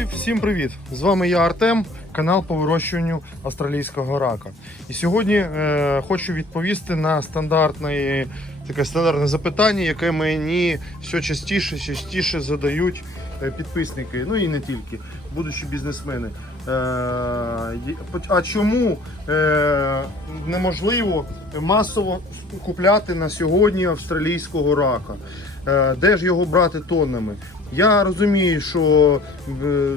Друзі, всім привіт! З вами я Артем, канал по вирощуванню австралійського рака. І сьогодні е, хочу відповісти на стандартне, таке стандартне запитання, яке мені все частіше частіше задають е, підписники, ну і не тільки, будучи бізнесмени. Е, а чому е, неможливо масово купляти на сьогодні австралійського рака? Е, де ж його брати тоннами? Я розумію, що е,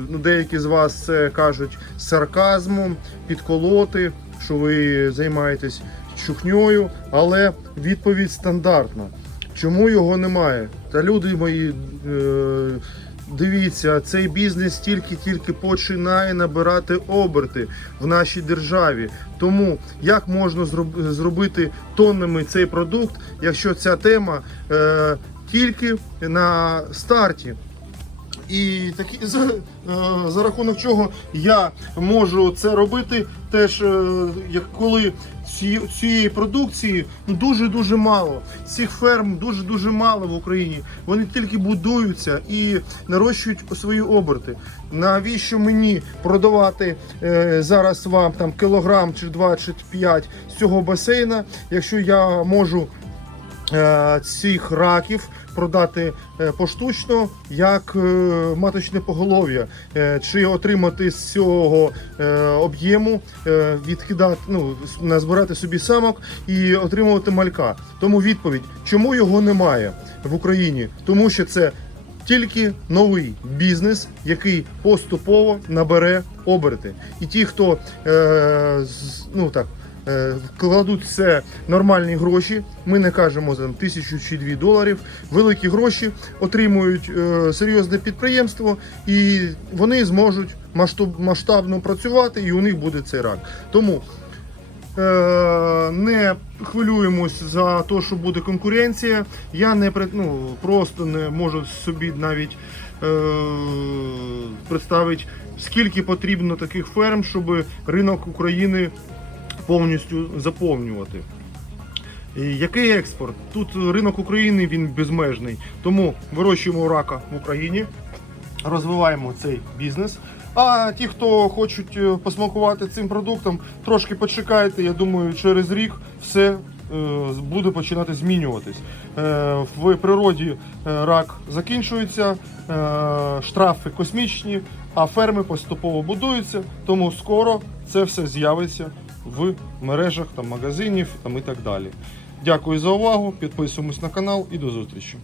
ну, деякі з вас це кажуть з сарказмом, підколоти, що ви займаєтесь чухньою, але відповідь стандартна. Чому його немає? Та люди мої, е, дивіться, цей бізнес тільки-тільки починає набирати оберти в нашій державі. Тому як можна зроб- зробити тоннами цей продукт, якщо ця тема е, тільки на старті? І такі за, е, за рахунок чого я можу це робити, теж е, як коли ці, цієї продукції дуже дуже мало. Цих ферм дуже дуже мало в Україні. Вони тільки будуються і нарощують свої оберти. Навіщо мені продавати е, зараз вам там кілограм чи 25 з цього басейна, якщо я можу цих раків продати е, поштучно як е, маточне поголов'я, е, чи отримати з цього е, об'єму, е, відкидати, ну, назбирати собі самок і отримувати малька. Тому відповідь, чому його немає в Україні? Тому що це тільки новий бізнес, який поступово набере оберти. І ті, хто е, ну так. Е, Вкладуть в це нормальні гроші. Ми не кажемо за тисячу чи дві доларів. Великі гроші отримують е, серйозне підприємство, і вони зможуть масштаб- масштабно працювати, і у них буде цей рак. Тому е, не хвилюємось за те, що буде конкуренція. Я не ну, просто не можу собі навіть е, представити, скільки потрібно таких ферм, щоб ринок України повністю заповнювати. Який експорт? Тут ринок України він безмежний. Тому вирощуємо рака в Україні, розвиваємо цей бізнес. А ті, хто хочуть е, посмакувати цим продуктом, трошки почекайте. Я думаю, через рік все е, буде починати змінюватись. Е, В природі рак закінчується, штрафи космічні, а ферми поступово будуються. Тому скоро це все з'явиться в мережах там, магазинів там, і так далі. Дякую за увагу. Підписуємось на канал і до зустрічі.